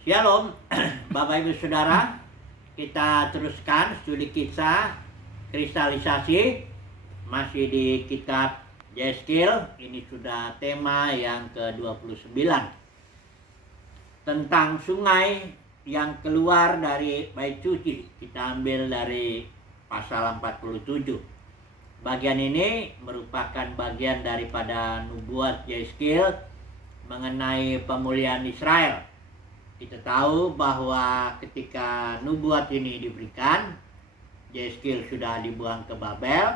Shalom, Bapak Ibu Saudara. Kita teruskan studi kisah kristalisasi masih di kitab Yeskil. Ini sudah tema yang ke-29 tentang sungai yang keluar dari bait suci. Kita ambil dari pasal 47. Bagian ini merupakan bagian daripada nubuat Yeskil mengenai pemulihan Israel. Kita tahu bahwa ketika nubuat ini diberikan, Yeskil sudah dibuang ke Babel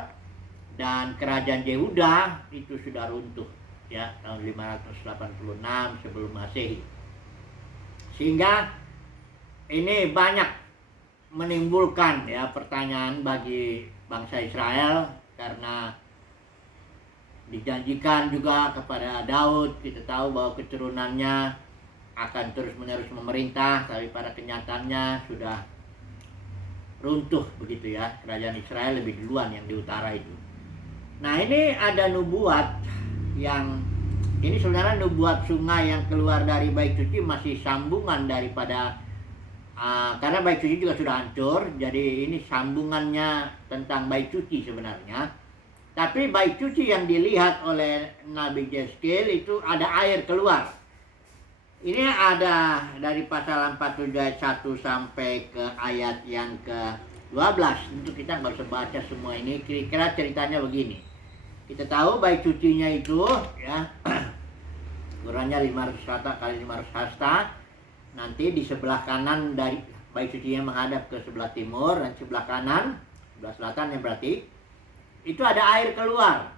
dan kerajaan Yehuda itu sudah runtuh ya tahun 586 sebelum Masehi. Sehingga ini banyak menimbulkan ya pertanyaan bagi bangsa Israel, karena dijanjikan juga kepada Daud. Kita tahu bahwa keturunannya akan terus-menerus memerintah, tapi pada kenyataannya sudah runtuh begitu ya. Kerajaan Israel lebih duluan yang di utara itu. Nah, ini ada nubuat yang ini sebenarnya nubuat sungai yang keluar dari bait suci, masih sambungan daripada karena bait suci juga sudah hancur, jadi ini sambungannya tentang bait suci sebenarnya. Tapi bait suci yang dilihat oleh Nabi Yeskil itu ada air keluar. Ini ada dari pasal 47 ayat 1 sampai ke ayat yang ke-12. Tentu kita nggak usah baca semua ini. Kira-kira ceritanya begini. Kita tahu bait sucinya itu ya ukurannya 500 hasta kali 500 hasta. Nanti di sebelah kanan dari bait sucinya menghadap ke sebelah timur, dan sebelah kanan, sebelah selatan ya berarti, itu ada air keluar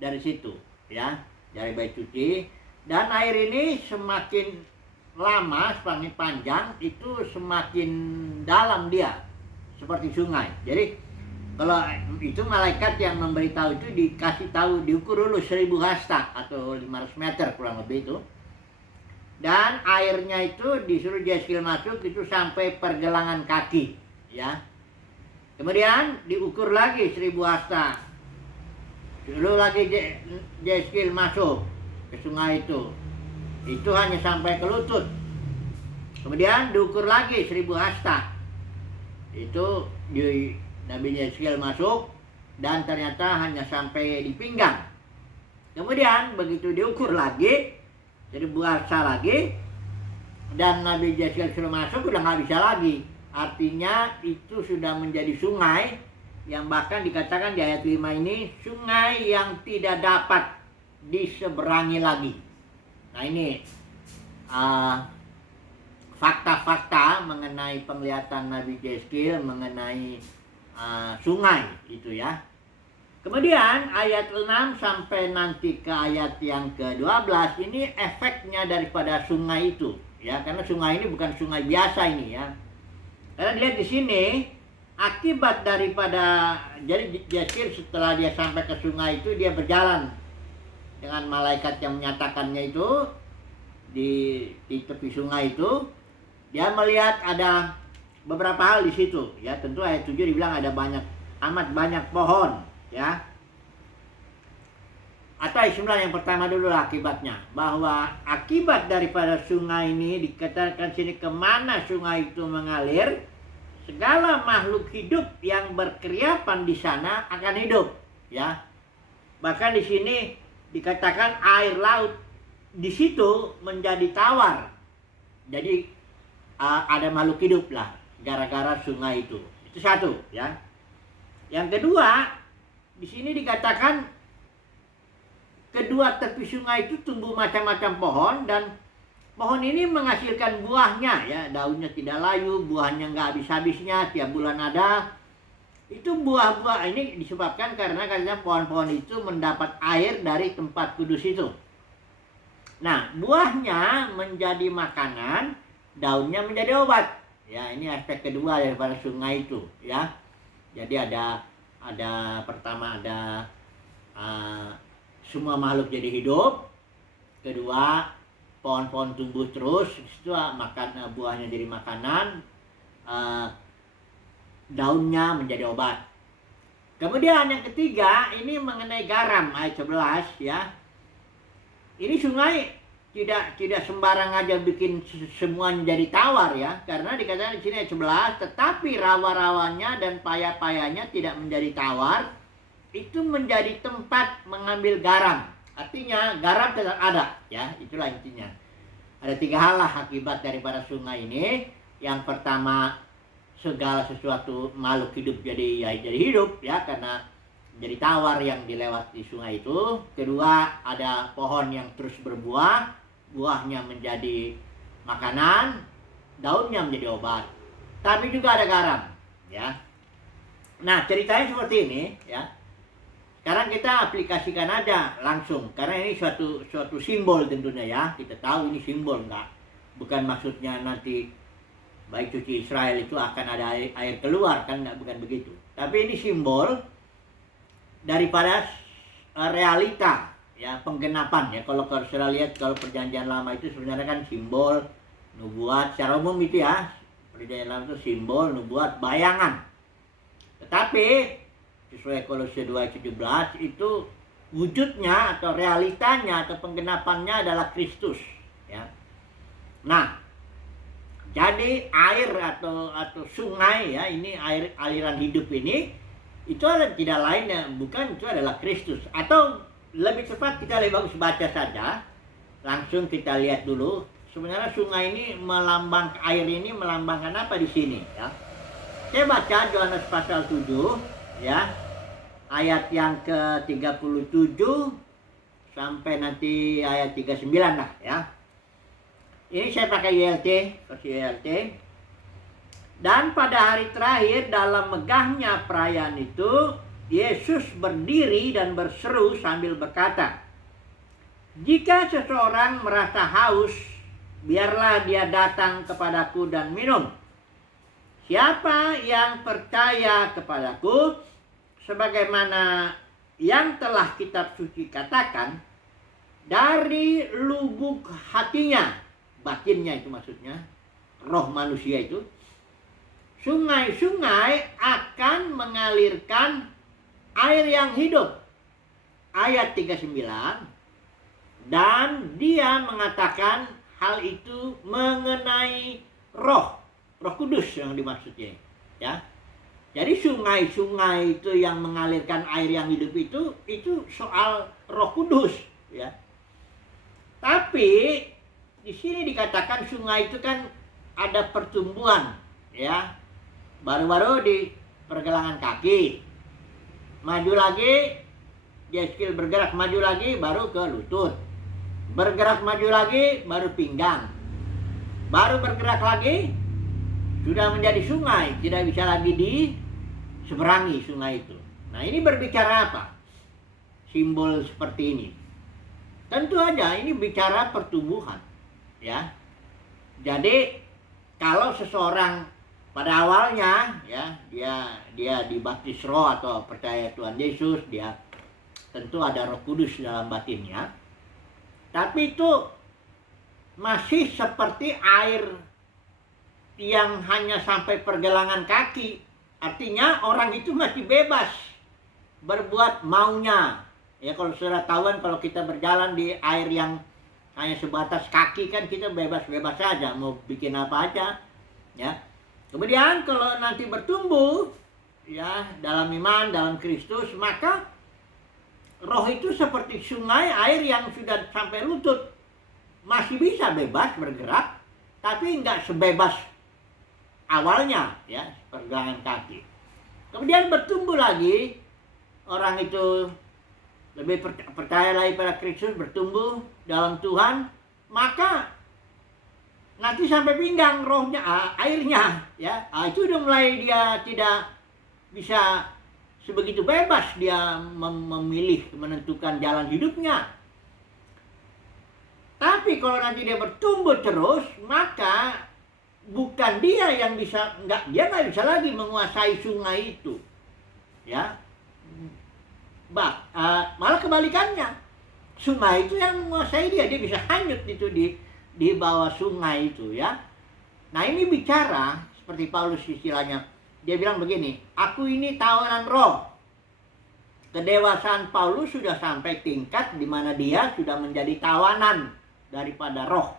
dari situ ya, dari bait suci. Dan air ini semakin lama, semakin panjang, itu semakin dalam dia, seperti sungai. Jadi kalau itu malaikat yang memberitahu itu dikasih tahu, diukur dulu 1000 hasta atau 500 meter kurang lebih itu. Dan airnya itu disuruh Yeskil masuk itu sampai pergelangan kaki ya. Kemudian diukur lagi 1000 hasta. Dulu lagi Yeskil masuk ke sungai itu hanya sampai ke lutut. Kemudian diukur lagi 1000 hasta. Itu di Nabi Yeskil masuk dan ternyata hanya sampai di pinggang. Kemudian begitu diukur lagi, jadi hasta lagi, dan Nabi Yeskil sudah masuk, udah nggak bisa lagi. Artinya itu sudah menjadi sungai yang bahkan dikatakan di ayat 5 ini sungai yang tidak dapat diseberangi lagi. Nah, ini fakta-fakta mengenai penglihatan Nabi Yeskil mengenai sungai itu ya. Kemudian ayat 6 sampai nanti ke ayat yang ke-12 ini efeknya daripada sungai itu ya, karena sungai ini bukan sungai biasa ini ya. Karena dilihat di sini akibat daripada, jadi Yeskil setelah dia sampai ke sungai itu dia berjalan dengan malaikat yang menyatakannya itu di tepi sungai itu. Dia melihat ada beberapa hal di situ ya. Tentu ayat 7 dibilang ada amat banyak pohon ya. Atau ayat 9 yang pertama dulu lah akibatnya, bahwa akibat daripada sungai ini dikatakan sini, kemana sungai itu mengalir, segala makhluk hidup yang berkeriapan di sana akan hidup ya. Bahkan di sini dikatakan air laut di situ menjadi tawar. Jadi ada makhluk hidup lah gara-gara sungai itu. Itu satu ya. Yang kedua, di sini dikatakan kedua tepi sungai itu tumbuh macam-macam pohon, dan pohon ini menghasilkan buahnya ya. Daunnya tidak layu, buahnya nggak habis-habisnya, tiap bulan ada. Itu buah-buah ini disebabkan karena pohon-pohon itu mendapat air dari tempat kudus itu. Nah, buahnya menjadi makanan, daunnya menjadi obat. Ya, ini aspek kedua daripada sungai itu ya. Jadi ada pertama ada semua makhluk jadi hidup. Kedua, pohon-pohon tumbuh terus, itu makan buahnya jadi makanan. Daunnya menjadi obat. Kemudian yang ketiga ini mengenai garam ayat 11 ya. Ini sungai tidak sembarang aja bikin semuanya jadi tawar ya, karena dikatakan di sini ayat 11, tetapi rawa-rawanya dan paya-payanya tidak menjadi tawar, itu menjadi tempat mengambil garam. Artinya garam tetap ada ya, itulah intinya. Ada 3 hal lah akibat daripada sungai ini. Yang pertama, segala sesuatu makhluk hidup jadi hidup ya, karena jadi tawar yang dilewati sungai itu. Kedua, ada pohon yang terus berbuah, buahnya menjadi makanan, daunnya menjadi obat. Tapi juga ada garam, ya. Nah, ceritanya seperti ini, ya. Sekarang kita aplikasikan aja langsung, karena ini suatu simbol tentunya ya. Kita tahu ini simbol, bukan maksudnya nanti baik cuci Israel itu akan ada air keluar, kan bukan begitu. Tapi ini simbol daripada realita ya, penggenapan ya. Kalau saudara lihat, kalau perjanjian lama itu sebenarnya kan simbol nubuat secara umum itu ya. Perjanjian lama itu simbol nubuat bayangan. Tetapi sesuai Kolose 2:17 itu wujudnya atau realitanya atau penggenapannya adalah Kristus ya. Nah, jadi air atau sungai ya, ini air aliran hidup ini itu adalah tidak lain bukan, itu adalah Kristus. Atau lebih cepat kita lebih bagus baca saja, langsung kita lihat dulu sebenarnya sungai ini air ini melambangkan apa di sini ya. Saya baca Yohanes pasal 7 ya, ayat yang ke-37 sampai nanti ayat 39 lah ya. Ini saya pakai YLT, versi YLT. Dan pada hari terakhir dalam megahnya perayaan itu, Yesus berdiri dan berseru sambil berkata, "Jika seseorang merasa haus, biarlah dia datang kepadaku dan minum. Siapa yang percaya kepadaku, sebagaimana yang telah kitab suci katakan, dari lubuk hatinya," batinnya itu maksudnya, roh manusia itu, "sungai-sungai akan mengalirkan air yang hidup." Ayat 39, dan dia mengatakan hal itu mengenai roh kudus yang dimaksudnya ya. Jadi sungai-sungai itu yang mengalirkan air yang hidup itu soal Roh Kudus ya. Tapi di sini dikatakan sungai itu kan ada pertumbuhan ya. Baru-baru di pergelangan kaki. Maju lagi, dia skill bergerak maju lagi baru ke lutut. Bergerak maju lagi baru pinggang. Baru bergerak lagi sudah menjadi sungai, tidak bisa lagi diseberangi sungai itu. Nah, ini berbicara apa? Simbol seperti ini. Tentu aja ini bicara pertumbuhan, ya. Jadi kalau seseorang pada awalnya ya dia dibaptis roh atau percaya Tuhan Yesus, dia tentu ada Roh Kudus dalam batinnya. Tapi itu masih seperti air yang hanya sampai pergelangan kaki. Artinya orang itu masih bebas berbuat maunya. Ya, kalau saudara tahu kan, kalau kita berjalan di air yang hanya sebatas kaki kan kita bebas-bebas saja mau bikin apa aja. Ya. Kemudian kalau nanti bertumbuh ya dalam iman, dalam Kristus, maka roh itu seperti sungai air yang sudah sampai lutut. Masih bisa bebas bergerak, tapi enggak sebebas awalnya ya, pergelangan kaki. Kemudian bertumbuh lagi, orang itu lebih percaya lagi pada Kristus, bertumbuh dalam Tuhan, maka nanti sampai pinggang rohnya, airnya ya. Itu udah mulai dia tidak bisa sebegitu bebas dia memilih menentukan jalan hidupnya. Tapi kalau nanti dia bertumbuh terus, maka bukan dia yang bisa, dia nggak bisa lagi menguasai sungai itu, ya. Malah kebalikannya, sungai itu yang menguasai dia bisa hanyut itu di bawah sungai itu, ya. Nah, ini bicara seperti Paulus istilahnya, dia bilang begini, "Aku ini tawanan roh." Kedewasaan Paulus sudah sampai tingkat di mana dia sudah menjadi tawanan daripada roh.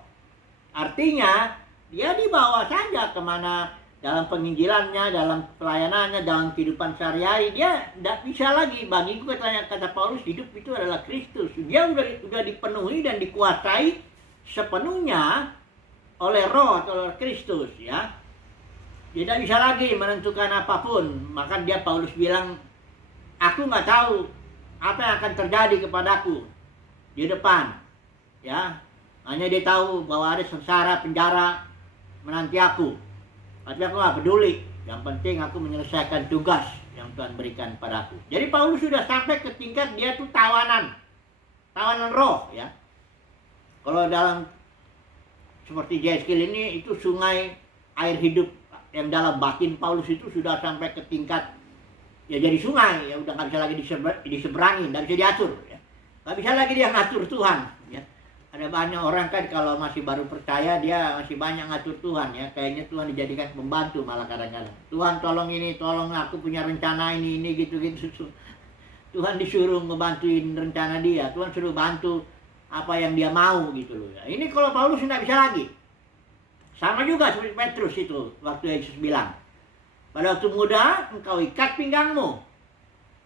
Artinya dia dibawa saja kemana dalam penginjilannya, dalam pelayanannya, dalam kehidupan sehari-hari. Dia tidak bisa lagi, bagiku kata Paulus, hidup itu adalah Kristus. Dia sudah dipenuhi dan dikuasai sepenuhnya oleh roh atau oleh Kristus, ya. Dia tidak bisa lagi menentukan apapun. Maka Paulus bilang, aku nggak tahu apa yang akan terjadi kepadaku di depan, ya. Hanya dia tahu bahwa ada sengsara, penjara menanti aku. Tapi aku nggak peduli. Yang penting aku menyelesaikan tugas yang Tuhan berikan padaku. Jadi Paulus sudah sampai ke tingkat dia tuh tawanan roh, ya. Kalau dalam seperti J.S.Kiel ini, itu sungai air hidup yang dalam batin Paulus itu sudah sampai ke tingkat ya jadi sungai, ya udah nggak bisa lagi diseberangin, nggak bisa diatur, ya. Nggak bisa lagi dia ngatur Tuhan, ya. Ada banyak orang kan kalau masih baru percaya dia masih banyak ngatur Tuhan, ya. Kayaknya Tuhan dijadikan pembantu malah kadang-kadang. Tuhan tolong ini, tolong aku punya rencana ini gitu. Tuhan disuruh ngebantuin rencana dia. Tuhan suruh bantu apa yang dia mau gitu loh, ya. Ini kalau Paulus nggak bisa lagi. Sama juga seperti Petrus itu waktu Yesus bilang, pada waktu muda engkau ikat pinggangmu,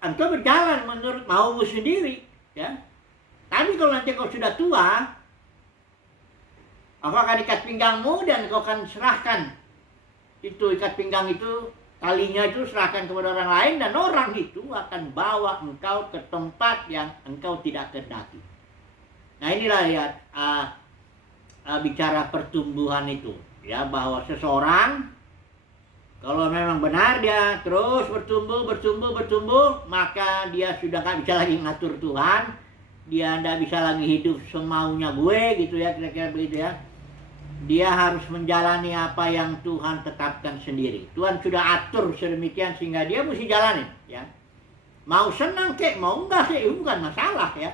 engkau berjalan menurut maumu sendiri, ya. Tapi kalau nanti kau sudah tua, aku akan ikat pinggangmu dan kau akan serahkan itu ikat pinggang itu, talinya itu serahkan kepada orang lain, dan orang itu akan bawa engkau ke tempat yang engkau tidak kehendaki. Nah inilah ya bicara pertumbuhan itu, ya, bahwa seseorang kalau memang benar dia terus bertumbuh, maka dia sudah nggak bisa lagi ngatur Tuhan. Dia tidak bisa lagi hidup semaunya gue gitu, ya, kira-kira begitu, ya. Dia harus menjalani apa yang Tuhan tetapkan sendiri. Tuhan sudah atur sedemikian sehingga dia mesti jalanin, ya. Mau senang kek, mau enggak kek, itu bukan masalah, ya.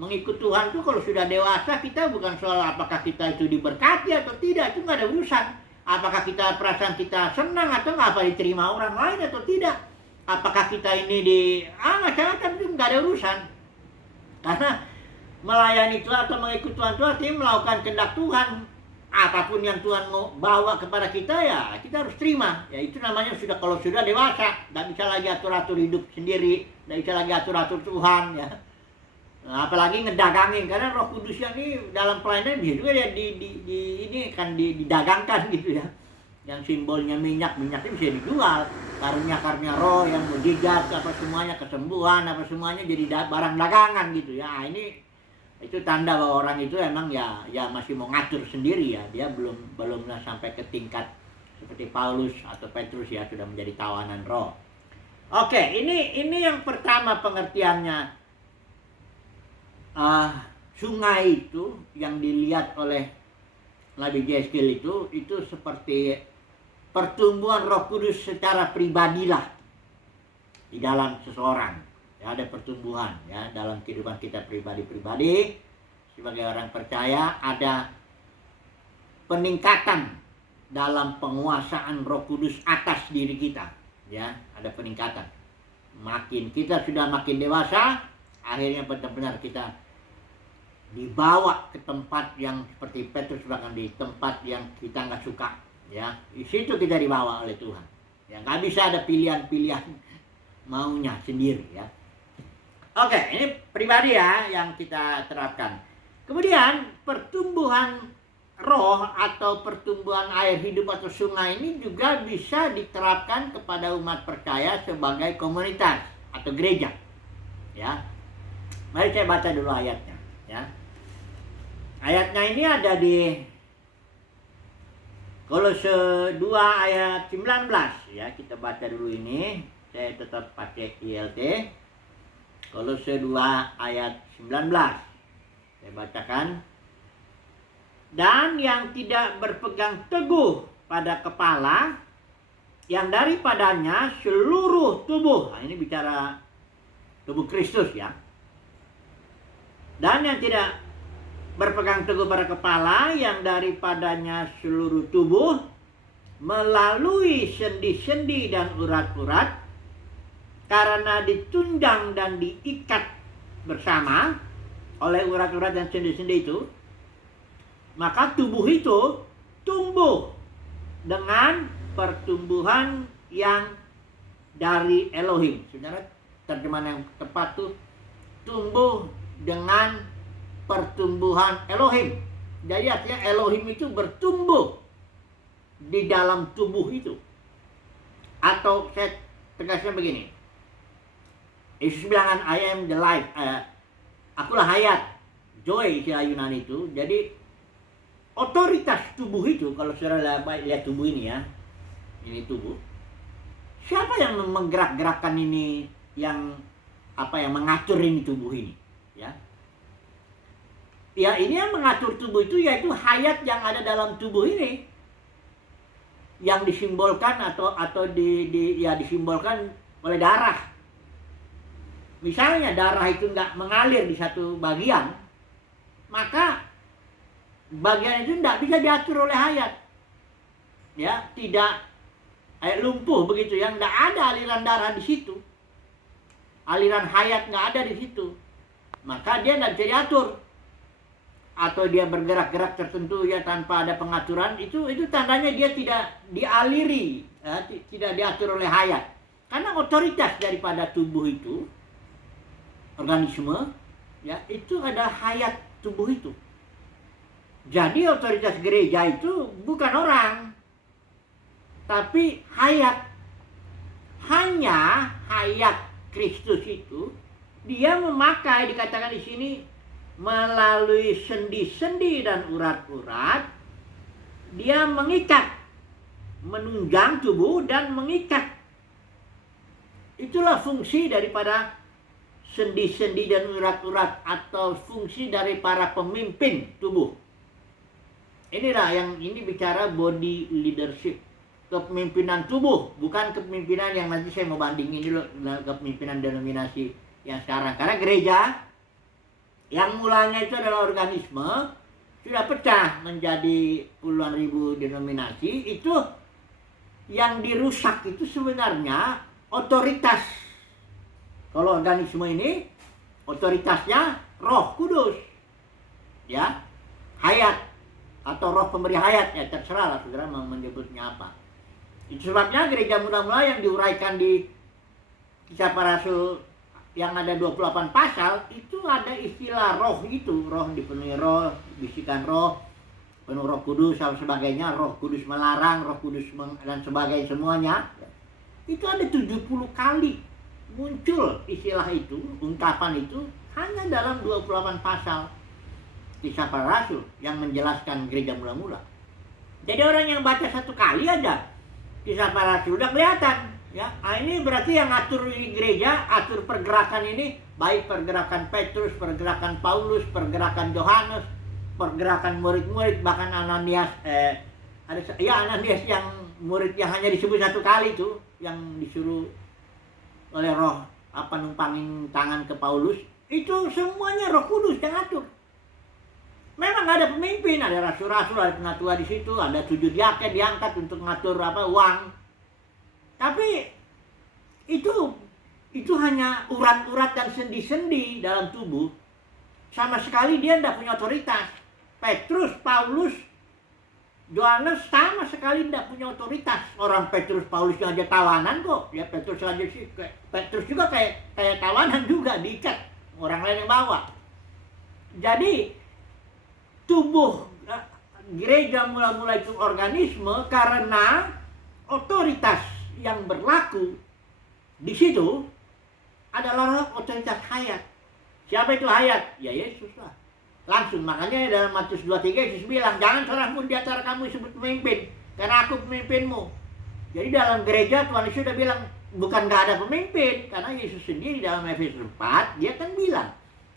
Mengikut Tuhan itu kalau sudah dewasa, kita bukan soal apakah kita itu diberkati atau tidak, itu nggak ada urusan. Apakah perasaan kita senang atau nggak, apa diterima orang lain atau tidak. Apakah kita ini macam-macam, itu nggak ada urusan. Karena melayani Tuhan atau mengikut Tuhan itu artinya melakukan kehendak Tuhan. Apapun yang Tuhan mau bawa kepada kita, ya kita harus terima. Ya itu namanya kalau sudah dewasa, tidak bisa lagi atur-atur hidup sendiri, tidak bisa lagi atur-atur Tuhan, ya. Nah, apalagi ngedagangin, karena Roh Kudus ini dalam pelayanan bisa juga ya ini kan didagangkan gitu, ya. Yang simbolnya minyak itu bisa dijual. Karunia roh yang mujizat apa semuanya, kesembuhan apa semuanya jadi barang dagangan gitu, ya. Ini itu tanda bahwa orang itu emang ya masih mau ngatur sendiri, ya. Dia belum sampai ke tingkat seperti Paulus atau Petrus, ya, sudah menjadi tawanan roh. Oke, ini yang pertama pengertiannya. Sungai itu yang dilihat oleh Nabi J.S.Kiel itu seperti pertumbuhan Roh Kudus secara pribadilah di dalam seseorang, ya. Ada pertumbuhan, ya, dalam kehidupan kita pribadi sebagai orang percaya. Ada peningkatan dalam penguasaan Roh Kudus atas diri kita, ya. Ada peningkatan. Kita sudah makin dewasa, akhirnya benar-benar kita dibawa ke tempat yang seperti Petrus, bahkan di tempat yang kita nggak suka, ya. Di situ kita dibawa oleh Tuhan, ya. Nggak bisa ada pilihan maunya sendiri, ya. Oke, ini pribadi, ya, yang kita terapkan. Kemudian pertumbuhan roh atau pertumbuhan air hidup atau sungai ini juga bisa diterapkan kepada umat percaya sebagai komunitas atau gereja, ya. Mari saya baca dulu ayatnya, ya. Ayatnya ini ada di Kolose 2 ayat 19, ya. Kita baca dulu ini. Saya tetap pakai ILT. Kolose 2 ayat 19. Saya bacakan. Dan yang tidak berpegang teguh pada kepala, yang daripadanya seluruh tubuh. Nah, ini bicara tubuh Kristus, ya. Dan yang tidak berpegang teguh pada kepala, yang daripadanya seluruh tubuh melalui sendi-sendi dan urat-urat, karena ditunjang dan diikat bersama oleh urat-urat dan sendi-sendi itu, Maka tubuh itu tumbuh dengan pertumbuhan yang dari Elohim. Sebenarnya terjemahan yang tepat tuh tumbuh dengan pertumbuhan Elohim. Jadi artinya Elohim itu bertumbuh di dalam tubuh itu. Atau saya tegasnya begini. Yesus bilang kan, I am the life. Akulah hayat. Joy istilah Yunani itu. Jadi otoritas tubuh itu, kalau saudara lihat tubuh ini ya. Ini tubuh. Siapa yang menggerak-gerakkan ini, yang mengatur ini tubuh ini, ya? Ya, ini yang mengatur tubuh itu yaitu hayat yang ada dalam tubuh ini, yang disimbolkan atau disimbolkan oleh darah. Misalnya darah itu nggak mengalir di satu bagian, maka bagian itu nggak bisa diatur oleh hayat, ya, tidak lumpuh begitu, yang nggak ada aliran darah di situ, aliran hayat nggak ada di situ, maka dia nggak bisa diatur. Atau dia bergerak-gerak tertentu ya tanpa ada pengaturan, itu tandanya dia tidak dialiri, ya, tidak diatur oleh hayat. Karena otoritas daripada tubuh itu, organisme, ya, itu ada hayat tubuh itu. Jadi otoritas gereja itu bukan orang, tapi hayat. Hanya hayat Kristus itu dia memakai, dikatakan di sini, melalui sendi-sendi dan urat-urat, dia mengikat, menunjang tubuh dan mengikat. Itulah fungsi daripada sendi-sendi dan urat-urat, atau fungsi dari para pemimpin tubuh. Inilah yang ini bicara body leadership, kepemimpinan tubuh, bukan kepemimpinan yang nanti saya mau bandingin dulu kepemimpinan denominasi yang sekarang. Karena gereja yang mulanya itu adalah organisme, sudah pecah menjadi puluhan ribu denominasi. Itu yang dirusak itu sebenarnya otoritas. Kalau organisme ini otoritasnya Roh Kudus, ya, hayat atau Roh pemberi hayat, ya terserah lah saudara mau menyebutnya apa. Itu sebabnya gereja mula-mula yang diuraikan di Kisah Para Rasul yang ada 28 pasal, itu ada istilah roh itu, roh dipenuhi roh, bisikan roh, penuh Roh Kudus dan sebagainya, Roh Kudus melarang, Roh Kudus dan sebagainya semuanya. Itu ada 70 kali muncul istilah itu, ungkapan itu, hanya dalam 28 pasal Kisah Para Rasul yang menjelaskan gereja mula-mula. Jadi orang yang baca satu kali aja Kisah Para Rasul udah kelihatan, ya. Ini berarti yang atur di gereja, atur pergerakan ini, baik pergerakan Petrus, pergerakan Paulus, pergerakan Yohanes, pergerakan murid-murid, bahkan Ananias, Ananias yang murid yang hanya disebut satu kali itu, yang disuruh oleh Roh numpangin tangan ke Paulus, itu semuanya Roh Kudus yang atur. Memang ada pemimpin, ada rasul-rasul, ada penatua di situ, ada 7 diaken diangkat untuk ngatur uang. Tapi itu hanya urat-urat dan sendi-sendi dalam tubuh. Sama sekali dia tidak punya otoritas. Petrus, Paulus, Yohanes sama sekali tidak punya otoritas. Orang Petrus, Paulus aja tawanan kok. Ya Petrus juga kayak tawanan juga, diikat. Orang lain yang bawa. Jadi tubuh gereja mula-mula itu organisme karena otoritas yang berlaku di situ adalah otoritas hayat. Siapa itu hayat? Ya Yesus lah. Langsung, makanya dalam Matius 23 Yesus bilang, jangan seorang pun di antara kamu disebut pemimpin, karena aku pemimpinmu. Jadi dalam gereja Tuhan Yesus sudah bilang, bukan gak ada pemimpin, karena Yesus sendiri dalam Efesus 4, dia kan bilang,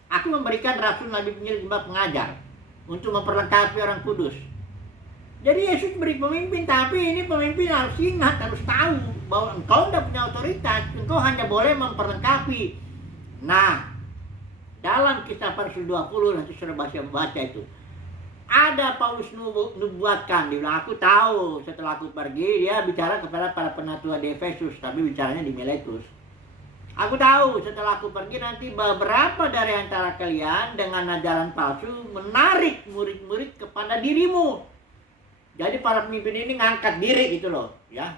aku memberikan rasul, nabi, penyiar, pengajar, untuk memperlengkapi orang kudus. Jadi Yesus beri pemimpin, tapi ini pemimpin harus ingat, harus tahu bahwa engkau tidak punya otoritas, engkau hanya boleh memperlengkapi. Nah, dalam Kisah Para Rasul 20, nanti sudah baca itu, ada Paulus nubuatkan, dia bilang, aku tahu setelah aku pergi, dia bicara kepada para penatua di Efesus, tapi bicaranya di Miletus. Aku tahu setelah aku pergi nanti beberapa dari antara kalian dengan ajaran palsu menarik murid-murid kepada dirimu. Jadi para pemimpin ini ngangkat diri gitu loh, ya.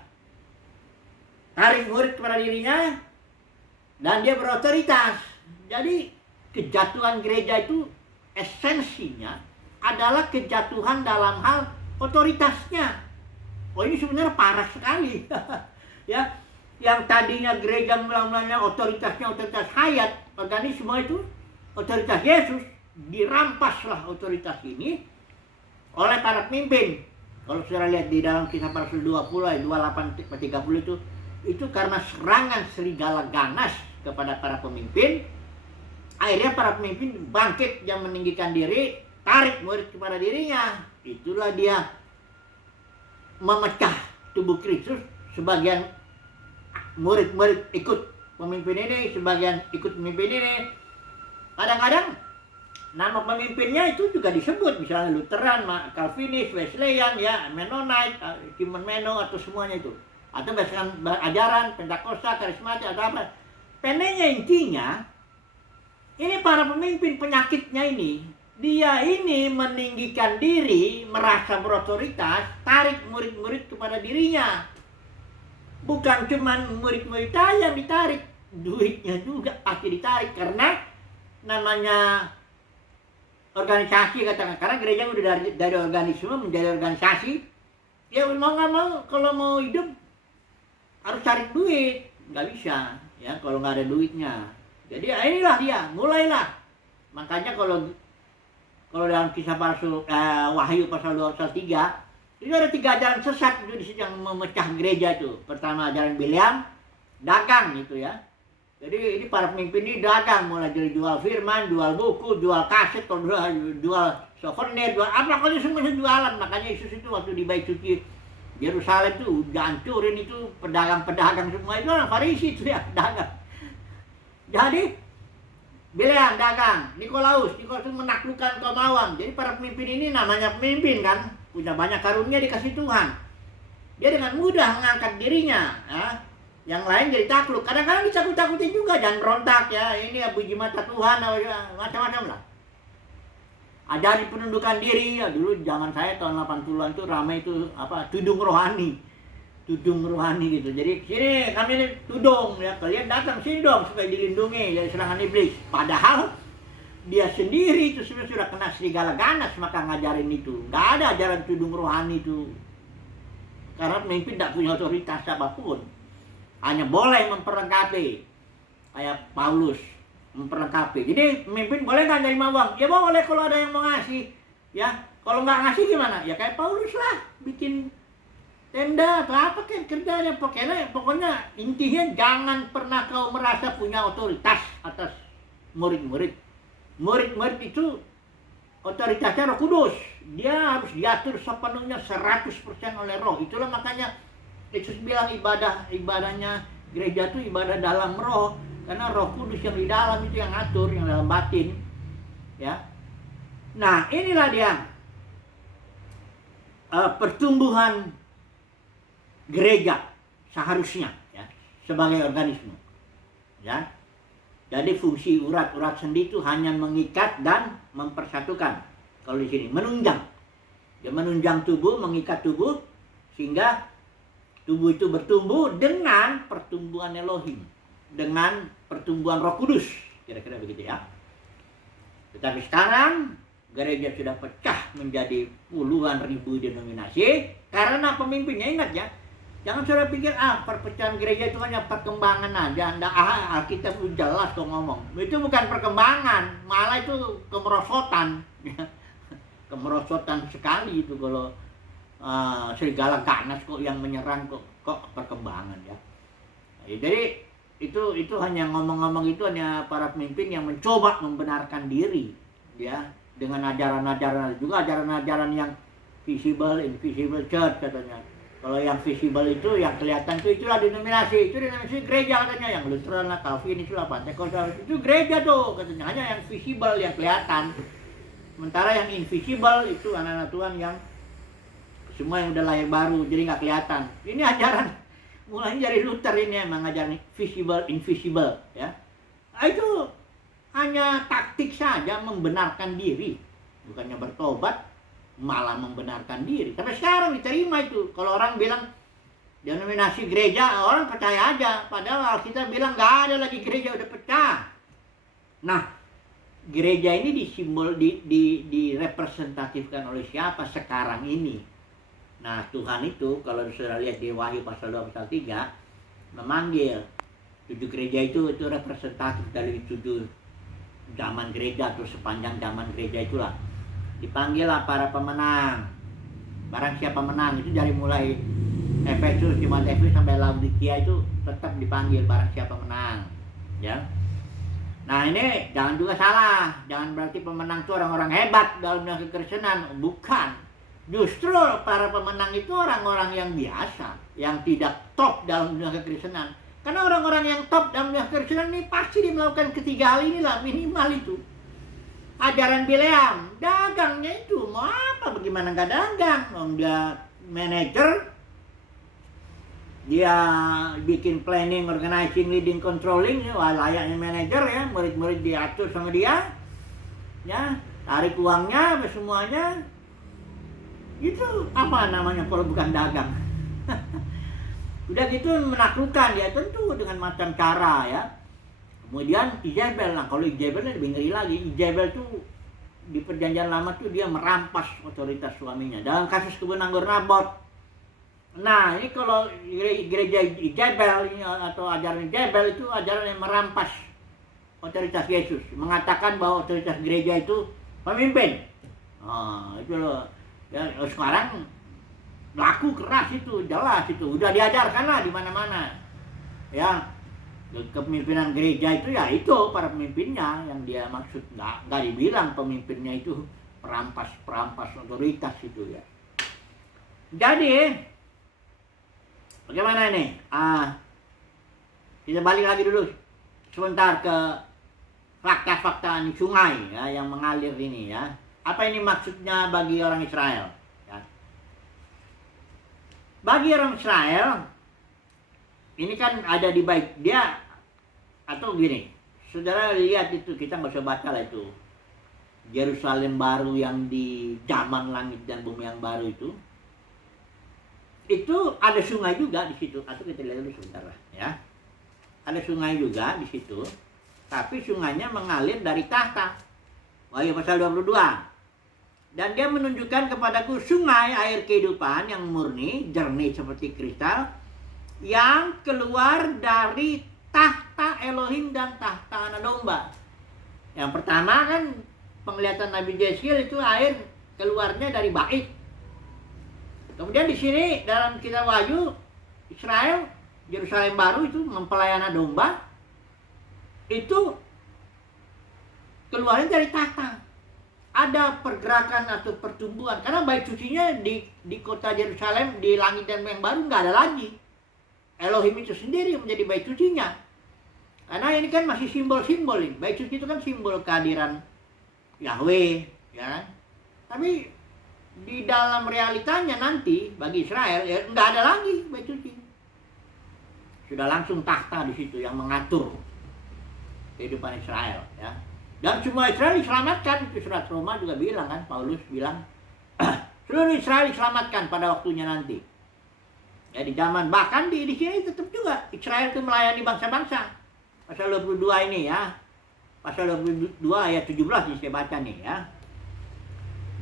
Tarik murid kepada dirinya dan dia berotoritas. Jadi kejatuhan gereja itu esensinya adalah kejatuhan dalam hal otoritasnya. Oh, ini sebenarnya parah sekali. Ya, yang tadinya gereja mulanya otoritasnya otoritas hayat, organisme itu otoritas Yesus, dirampaslah otoritas ini oleh para pemimpin. Kalau saudara lihat di dalam Kisah Para Rasul 20 ayat 28-30 itu karena serangan serigala ganas kepada para pemimpin, akhirnya para pemimpin bangkit yang meninggikan diri, tarik murid kepada dirinya. Itulah dia memecah tubuh Kristus. Sebagian murid-murid ikut pemimpin ini, sebagian ikut pemimpin ini. Kadang-kadang nama pemimpinnya itu juga disebut, misalnya Lutheran, Calvinis, Wesleyan, ya, Mennonite, Simon Meno atau semuanya itu. Atau berdasarkan ajaran Pentakosta, Karismatik atau apa. Pendeknya intinya, ini para pemimpin penyakitnya ini, dia ini meninggikan diri, merasa berotoritas, tarik murid-murid kepada dirinya. Bukan cuma murid-murid yang ditarik, duitnya juga pasti ditarik, karena namanya organisasi, katakan. Karena gereja udah dari organisme menjadi organisasi. Ya mau nggak mau, kalau mau hidup harus cari duit, nggak bisa ya kalau nggak ada duitnya. Jadi inilah dia, mulailah. Makanya kalau dalam Kisah Para Rasul, Wahyu pasal 2 pasal 3, itu ada 3 ajaran sesat itu yang memecah gereja itu. Pertama ajaran Bileam, dagang gitu ya. Jadi ini para pemimpin ini dagang, mulai dari jual firman, jual buku, jual kaset, jual souvenir, jual apa, kalau semuanya jualan. Makanya Yesus itu waktu di Bait Suci Yerusalem itu hancurin itu pedagang-pedagang semua, itu orang Farisi itu ya, dagang. Jadi Bileam dagang, Nikolaus itu menaklukkan kaum awam. Jadi para pemimpin ini namanya pemimpin kan, punya banyak karunia dikasih Tuhan. Dia dengan mudah mengangkat dirinya, ya. Yang lain jadi takluk. Kadang-kadang ditakut-takutin juga, jangan berontak ya, ini ya puji mata Tuhan, macam-macam lah. Ajari penundukan diri, ya dulu zaman saya tahun 80-an itu ramai itu apa, tudung rohani gitu. Jadi sini kami ini tudung ya, kalian datang sini dong supaya dilindungi dari serangan iblis. Padahal dia sendiri itu sudah kena serigala ganas, maka ngajarin itu. Nggak ada ajaran tudung rohani itu. Karena pemimpin tidak punya otoritas apapun. Hanya boleh memperlengkapi, kayak Paulus memperlengkapi. Jadi pemimpin boleh nggak nerima uang? Ya boleh kalau ada yang mau ngasih. Ya kalau nggak ngasih gimana? Ya kayak Paulus lah, bikin tenda atau apa kan kerjanya. Pokoknya intinya jangan pernah kau merasa punya otoritas atas murid-murid. Murid-murid itu otoritasnya Roh Kudus. Dia harus diatur sepenuhnya 100% oleh Roh. Itulah makanya Yesus bilang ibadahnya gereja itu ibadah dalam Roh, karena Roh Kudus yang di dalam itu yang ngatur, yang dalam batin, ya. Nah inilah dia pertumbuhan gereja seharusnya ya, sebagai organisme, ya. Jadi fungsi urat-urat sendi itu hanya mengikat dan mempersatukan. Kalau di sini menunjang, dia menunjang tubuh, mengikat tubuh sehingga tubuh itu bertumbuh dengan pertumbuhan Elohim, dengan pertumbuhan Roh Kudus, kira-kira begitu ya. Tetapi sekarang gereja sudah pecah menjadi puluhan ribu denominasi karena pemimpinnya. Ingat ya, jangan saudara pikir perpecahan gereja itu hanya perkembangan aja. Alkitab jelas kok ngomong. Itu bukan perkembangan, malah itu kemerosotan. Kemerosotan sekali itu kalau serigala ganas kok yang menyerang kok perkembangan ya. Jadi itu hanya ngomong-ngomong, itu hanya para pemimpin yang mencoba membenarkan diri ya dengan ajaran-ajaran, juga ajaran-ajaran yang visible, invisible church katanya. Kalau yang visible itu yang kelihatan itulah denominasi, itu denominasi gereja katanya, yang Lutheran lah, Calvin itulah, Pentakosta itu gereja tuh katanya. Hanya yang visible yang kelihatan. Sementara yang invisible itu anak-anak Tuhan yang semua yang udah lahir baru, jadi nggak kelihatan. Ini mulai dari Luther ini yang mengajarkan visible invisible ya. Itu hanya taktik saja membenarkan diri, bukannya bertobat, malah membenarkan diri. Tapi sekarang diterima itu. Kalau orang bilang denominasi gereja, orang percaya aja. Padahal kita bilang nggak ada lagi gereja, udah pecah. Nah, gereja ini direpresentatifkan oleh siapa sekarang ini? Nah, Tuhan itu kalau sudah lihat di Wahyu pasal 2 pasal 3 memanggil 7 gereja itu representatif dari 7 zaman gereja atau sepanjang zaman gereja itulah. Dipanggillah para pemenang. Barang siapa menang itu dari mulai Efesus, jemaat Efesus sampai Laodikia itu tetap dipanggil barang siapa menang, ya. Nah, ini jangan juga salah, jangan berarti pemenang itu orang-orang hebat dalam dunia kekristenan, bukan. Justru para pemenang itu orang-orang yang biasa, yang tidak top dalam dunia kekristenan. Karena orang-orang yang top dalam dunia kekristenan ini pasti dia melakukan ketiga hal inilah, minimal itu. Ajaran Bileam, dagangnya itu mau apa, bagaimana nggak dagang? Dia manajer, dia bikin planning, organizing, leading, controlling, wah layaknya manajer ya, murid-murid diatur sama dia, ya tarik uangnya, semuanya. Itu apa namanya kalau bukan dagang? Udah gitu menaklukkan ya, tentu dengan macam cara ya. Kemudian Izebel, nah kalau Izebel lebih ngeri lagi. Izebel tuh di perjanjian lama tuh dia merampas otoritas suaminya dalam kasus kebun anggur Nabot. Nah, ini kalau gereja Izebel atau ajaran Izebel itu ajaran yang merampas otoritas Yesus, mengatakan bahwa otoritas gereja itu pemimpin. Itu loh. Ya, sekarang laku keras itu, jelas itu, udah diajarkan lah di mana-mana. Ya, kepemimpinan gereja itu ya itu para pemimpinnya yang dia maksud, nggak dibilang pemimpinnya itu perampas otoritas itu ya. Jadi bagaimana ini? Kita balik lagi dulu sebentar ke fakta-fakta sungai ya yang mengalir ini ya. Apa ini maksudnya bagi orang Israel? Ya. Bagi orang Israel, ini kan ada di bait dia, atau gini, saudara lihat itu, kita nggak usah baca lah itu. Yerusalem baru yang di zaman langit dan bumi yang baru itu ada sungai juga di situ. Atau kita lihat dulu sebentar lah, ya. Ada sungai juga di situ, tapi sungainya mengalir dari tahta. Wahyu pasal 22. Dan dia menunjukkan kepadaku sungai air kehidupan yang murni, jernih seperti kristal, yang keluar dari tahta Elohim dan tahta anak domba. Yang pertama kan penglihatan Nabi Yeskiel itu air keluarnya dari bait. Kemudian di sini dalam kitab Wahyu, Israel, Yerusalem baru itu mempelai anak domba, itu keluarnya dari tahta. Ada pergerakan atau pertumbuhan, karena bait sucinya di kota Yerusalem, di langit dan yang baru nggak ada lagi. Elohim itu sendiri menjadi bait sucinya. Karena ini kan masih simbol-simbol ini. Bait suci itu kan simbol kehadiran Yahweh, ya kan? Tapi di dalam realitanya nanti bagi Israel ya nggak ada lagi bait suci. Sudah langsung tahta di situ yang mengatur kehidupan Israel, ya. Dan semua Israel diselamatkan. Itu surat Roma juga bilang kan, Paulus bilang seluruh Israel diselamatkan pada waktunya nanti. Ya di zaman, bahkan di sini tetap juga Israel itu melayani bangsa-bangsa. Pasal 22 ini ya. Pasal 22 ayat 17 ini saya baca nih ya.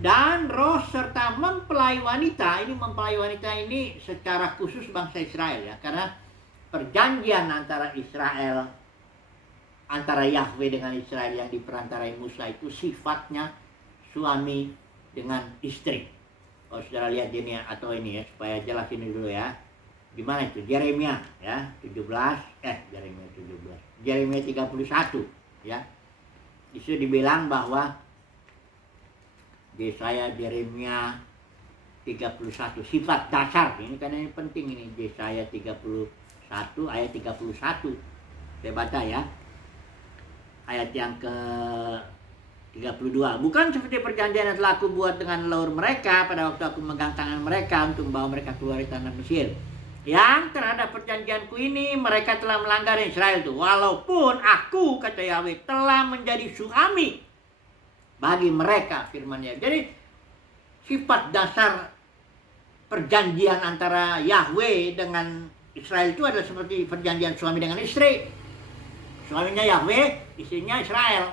Dan roh serta mempelai wanita, ini mempelai wanita ini secara khusus bangsa Israel ya. Karena perjanjian antara Israel, antara Yahweh dengan Israel yang diperantarai Musa itu sifatnya suami dengan istri. Kalau saudara lihat ini atau ini ya, supaya jelas ini dulu ya. Di mana itu? Yeremia ya, 17 Yeremia 31 ya. Di situ dibilang bahwa Yeremia 31 sifat dasar. Ini karena ini penting ini, Yesaya 31 ayat 31. Saya baca ya. Ayat yang ke 32. Bukan seperti perjanjian yang telah aku buat dengan leluhur mereka pada waktu aku memegang tangan mereka untuk membawa mereka keluar dari tanah Mesir. yang terhadap perjanjianku ini mereka telah melanggar Israel itu. Walaupun aku, kata Yahweh, telah menjadi suami bagi mereka, firman-Nya. Jadi sifat dasar perjanjian antara Yahweh dengan Israel itu adalah seperti perjanjian suami dengan istri. Suaminya Yahweh, istrinya Israel.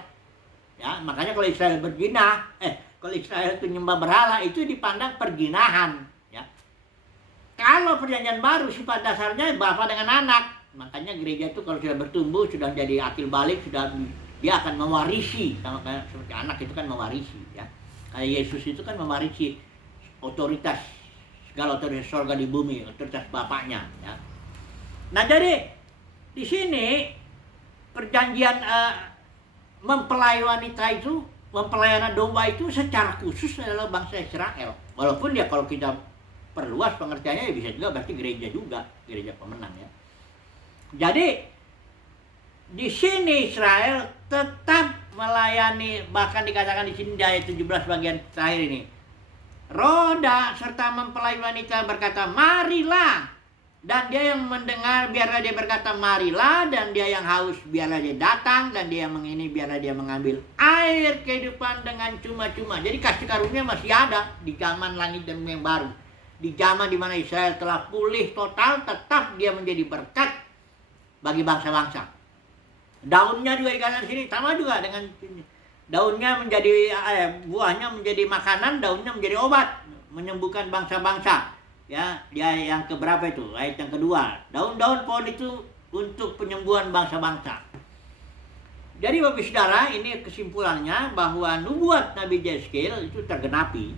Ya, makanya kalau Israel berzina, kalau Israel itu nyembah berhala, itu dipandang perjinahan. Ya. Kalau perjanjian baru sifat dasarnya bapa dengan anak. Makanya gereja itu kalau sudah bertumbuh, sudah jadi akil balik, dia akan mewarisi, sama kayak seperti anak itu kan mewarisi, ya. Kayak Yesus itu kan mewarisi otoritas, segala otoritas surga di bumi, otoritas bapaknya, ya. Nah, jadi di sini perjanjian mempelai wanita itu, mempelai domba itu secara khusus adalah bangsa Israel. Walaupun dia kalau kita perluas pengertiannya ya bisa juga berarti gereja juga, gereja pemenang, ya. Jadi di sini Israel tetap melayani, bahkan dikatakan di sini di ayat 17 bagian terakhir ini. Roda serta mempelai wanita berkata, marilah. Dan dia yang mendengar biarlah dia berkata marilah, dan dia yang haus biarlah dia datang, dan dia yang mengini biarlah dia mengambil air kehidupan dengan cuma-cuma. Jadi kasih karunia masih ada di zaman langit dan bumi yang baru. Di zaman di mana Israel telah pulih total, tetap dia menjadi berkat bagi bangsa-bangsa. Daunnya juga dikatakan sini sama juga dengan daunnya menjadi buahnya menjadi makanan, daunnya menjadi obat, menyembuhkan bangsa-bangsa. Ya, dia yang keberapa itu? Ayat yang kedua. Daun-daun pohon itu untuk penyembuhan bangsa-bangsa. Jadi Bapak Saudara, ini kesimpulannya bahwa nubuat Nabi Yezkiel itu tergenapi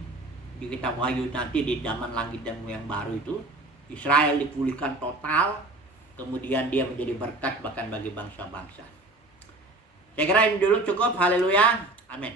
di kitab Wahyu nanti di zaman langit dan bumi yang baru itu. Israel dipulihkan total, kemudian dia menjadi berkat bahkan bagi bangsa-bangsa. Saya kira ini dulu cukup. Haleluya. Amin.